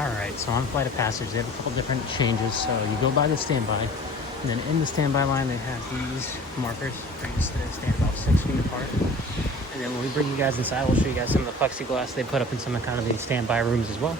Alright, so on Flight of Passage, they have a couple different changes. So you go by the standby, and then in the standby line, they have these markers for you to stand off 6 feet apart. And then when we bring you guys inside, we'll show you guys some of the plexiglass they put up in some of kind of the standby rooms as well.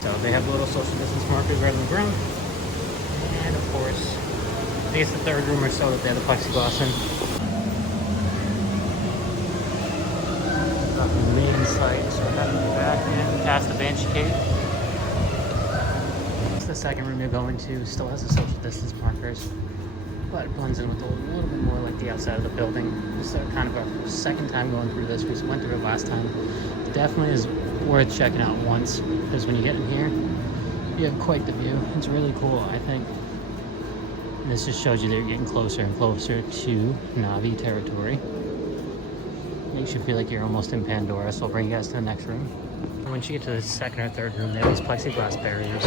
So they have little social distance markers right on the ground. And of course, I think it's the third room or so that they have the plexiglass in. Up in the main site, so we're having the back end past the banshee cave. The second room you're going to still has the social distance markers, but it blends in with a little bit more like the outside of the building. This is kind of our second time going through this. We went through it last time. It definitely is worth checking out once, because when you get in here, you have quite the view. It's really cool, I think. And this just shows you that you're getting closer and closer to Na'vi territory. You should feel like you're almost in Pandora, so I'll bring you guys to the next room. Once you get to the second or third room, they have these plexiglass barriers.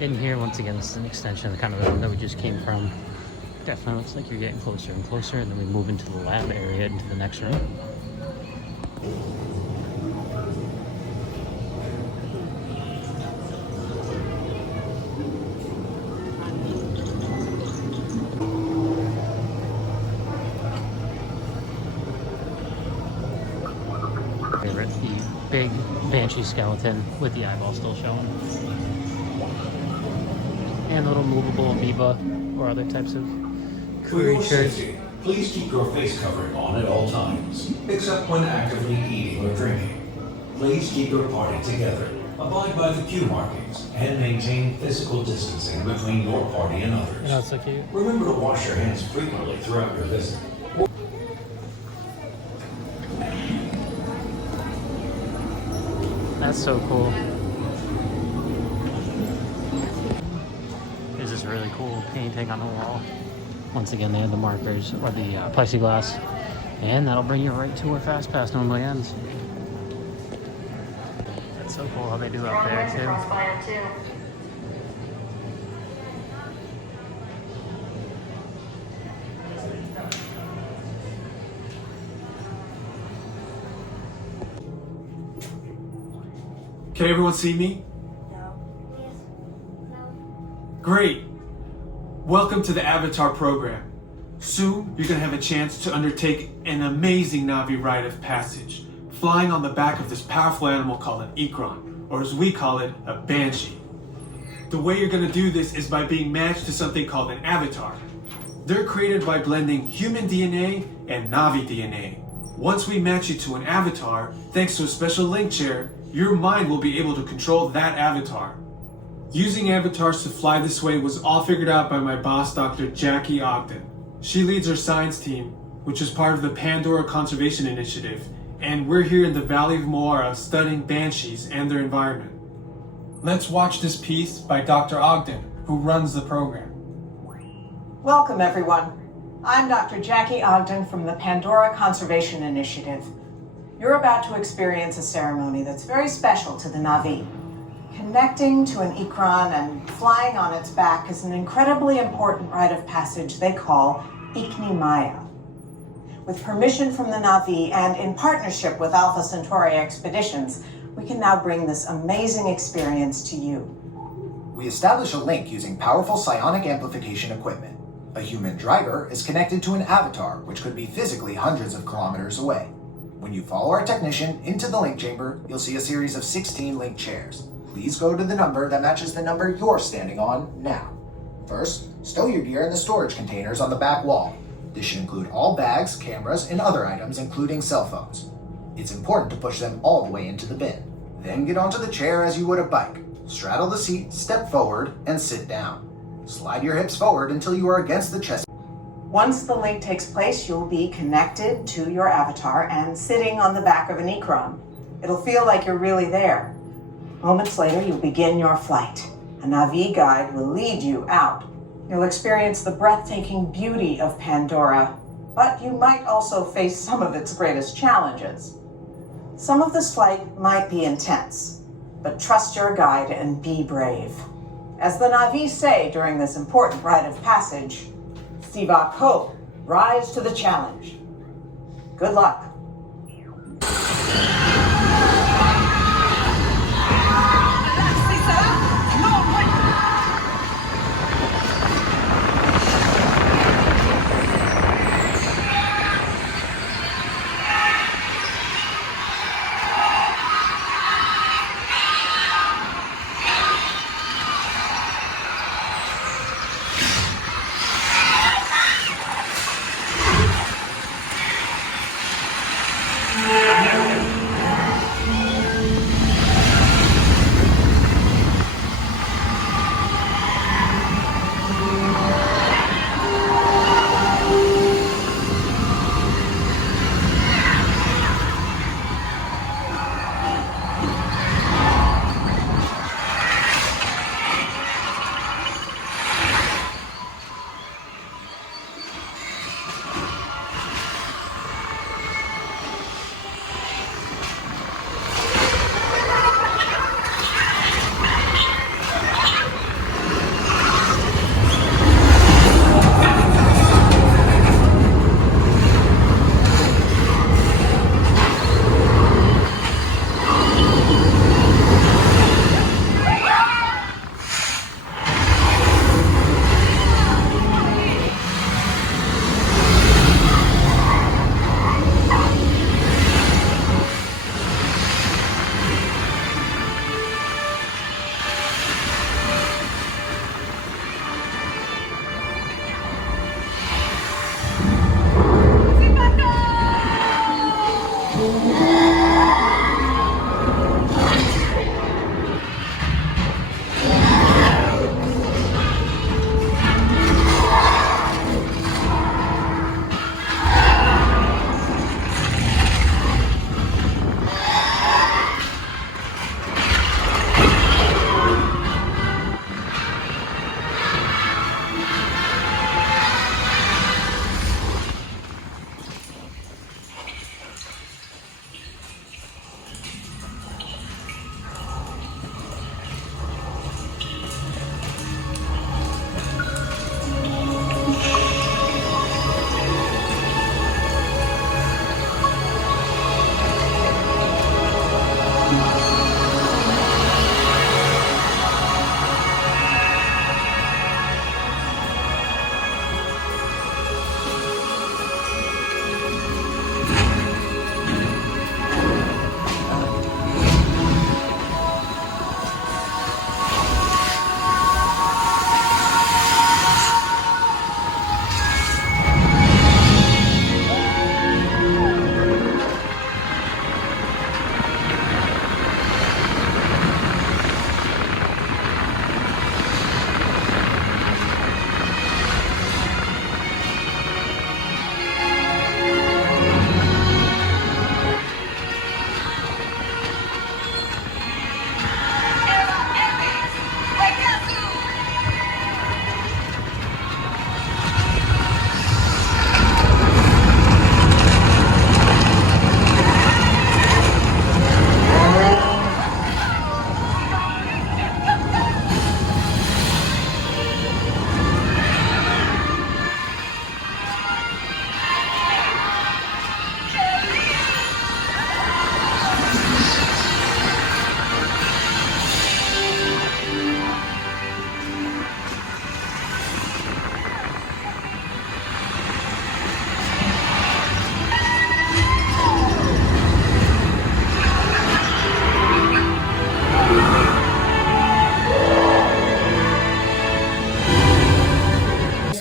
In here, once again, this is an extension of the kind of room that we just came from. Definitely looks like you're getting closer and closer, and then we move into the lab area, into the next room. Favorite, the big banshee skeleton with the eyeball still showing. And a little movable amoeba or other types of For your creatures. safety, please keep your face covering on at all times, except when actively eating or drinking. Please keep your party together, abide by the queue markings, and maintain physical distancing between your party and others. Oh, that's so cute. Remember to wash your hands frequently throughout your visit. That's so cool. There's this really cool painting on the wall. Once again, they have the markers or the plexiglass, and that'll bring you right to where Fast Pass normally ends. That's so cool how they do up there too. Can everyone see me? No. Yes. No. Great. Welcome to the Avatar program. Soon, you're going to have a chance to undertake an amazing Na'vi rite of passage, flying on the back of this powerful animal called an ikran, or as we call it, a banshee. The way you're going to do this is by being matched to something called an avatar. They're created by blending human DNA and Na'vi DNA. Once we match you to an avatar, thanks to a special link chair, your mind will be able to control that avatar. Using avatars to fly this way was all figured out by my boss, Dr. Jackie Ogden. She leads our science team, which is part of the Pandora Conservation Initiative, and we're here in the Valley of Moara studying banshees and their environment. Let's watch this piece by Dr. Ogden, who runs the program. Welcome, everyone. I'm Dr. Jackie Ogden from the Pandora Conservation Initiative. You're about to experience a ceremony that's very special to the Na'vi. Connecting to an ikran and flying on its back is an incredibly important rite of passage they call Ikni Maya. With permission from the Na'vi and in partnership with Alpha Centauri Expeditions, we can now bring this amazing experience to you. We establish a link using powerful psionic amplification equipment. A human driver is connected to an avatar, which could be physically hundreds of kilometers away. When you follow our technician into the link chamber, you'll see a series of 16 link chairs. Please go to the number that matches the number you're standing on now. First, stow your gear in the storage containers on the back wall. This should include all bags, cameras, and other items, including cell phones. It's important to push them all the way into the bin. Then get onto the chair as you would a bike. Straddle the seat, step forward, and sit down. Slide your hips forward until you are against the chest. Once the link takes place, you'll be connected to your avatar and sitting on the back of an ikran. It'll feel like you're really there. Moments later, you'll begin your flight. A Na'vi guide will lead you out. You'll experience the breathtaking beauty of Pandora, but you might also face some of its greatest challenges. Some of this flight might be intense, but trust your guide and be brave. As the Na'vi say during this important rite of passage, Siva Ko, rise to the challenge. Good luck.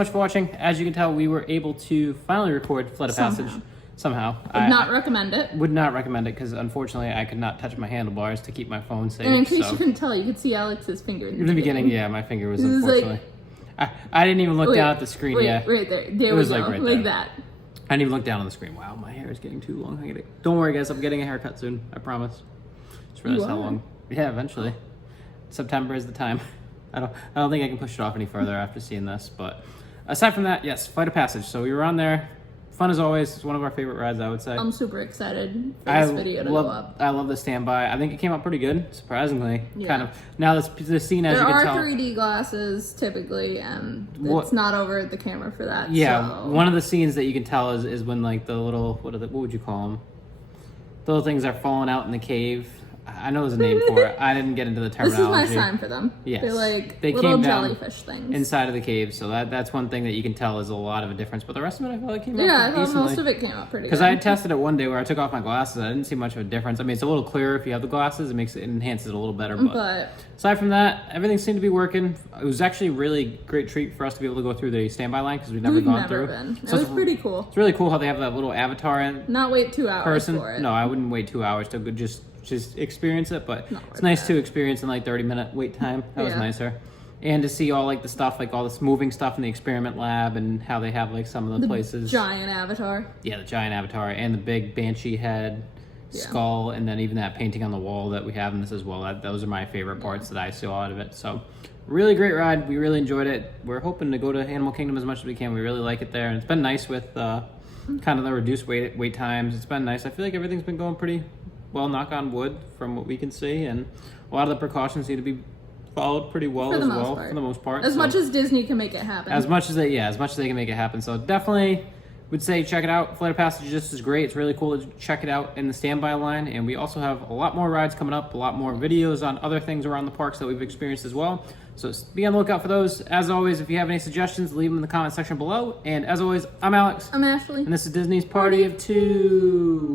much for watching. As you can tell, we were able to finally record Flight of Passage. Somehow. Would not recommend it. Would not recommend it because unfortunately I could not touch my handlebars to keep my phone safe. And in case you couldn't tell, you could see Alex's finger in the beginning. Yeah, my finger was unfortunately. I didn't even look down at the screen. Right there. There we go. Like that. I didn't even look down on the screen. Wow, my hair is getting too long. Don't worry, guys. I'm getting a haircut soon. I promise. Just realized how long. Yeah, eventually. September is the time. I don't think I can push it off any further after seeing this. But aside from that, yes, Flight of Passage. So we were on there. Fun as always. It's one of our favorite rides, I would say. I'm super excited for this video to go up. I love the standby. I think it came out pretty good, surprisingly. Yeah. Kind of. Now the scene, as you can tell. There are 3D glasses typically, and it's not over the camera for that. Yeah, so. One of the scenes that you can tell is when like the little what would you call them? The little things are falling out in the cave. I know there's a name for it. I didn't get into the terminology. This is my sign for them. Yes. They're like they little came down jellyfish things inside of the cave, so that's one thing that you can tell is a lot of a difference. But the rest of it, I feel like came out I pretty thought decently. most of it came out pretty good. Because I had tested it one day where I took off my glasses. I didn't see much of a difference. I mean, it's a little clearer if you have the glasses. It enhances it a little better. But aside from that, everything seemed to be working. It was actually a really great treat for us to be able to go through the standby line because we've never gone through. So it was pretty cool. It's really cool how they have that little avatar in. Not wait 2 hours for it. No, I wouldn't wait 2 hours to just experience it, but it's nice to experience in like 30-minute wait time. That was nicer. And to see all like the stuff, like all this moving stuff in the experiment lab and how they have like some of the places. Giant avatar. Yeah, the giant avatar and the big banshee head skull, and then even that painting on the wall that we have in this as well. Those are my favorite parts that I saw out of it. So really great ride. We really enjoyed it. We're hoping to go to Animal Kingdom as much as we can. We really like it there, and it's been nice with kind of the reduced wait times. It's been nice. I feel like everything's been going pretty well, knock on wood, from what we can see, and a lot of the precautions seem to be followed pretty well for the most part. As much as Disney can make it happen. As much as they can make it happen. So definitely would say check it out. Flight of Passage just is great. It's really cool to check it out in the standby line, and we also have a lot more rides coming up, a lot more videos on other things around the parks that we've experienced as well. So be on the lookout for those. As always, if you have any suggestions, leave them in the comment section below. And as always, I'm Alex. I'm Ashley. And this is Disney's Party of Two.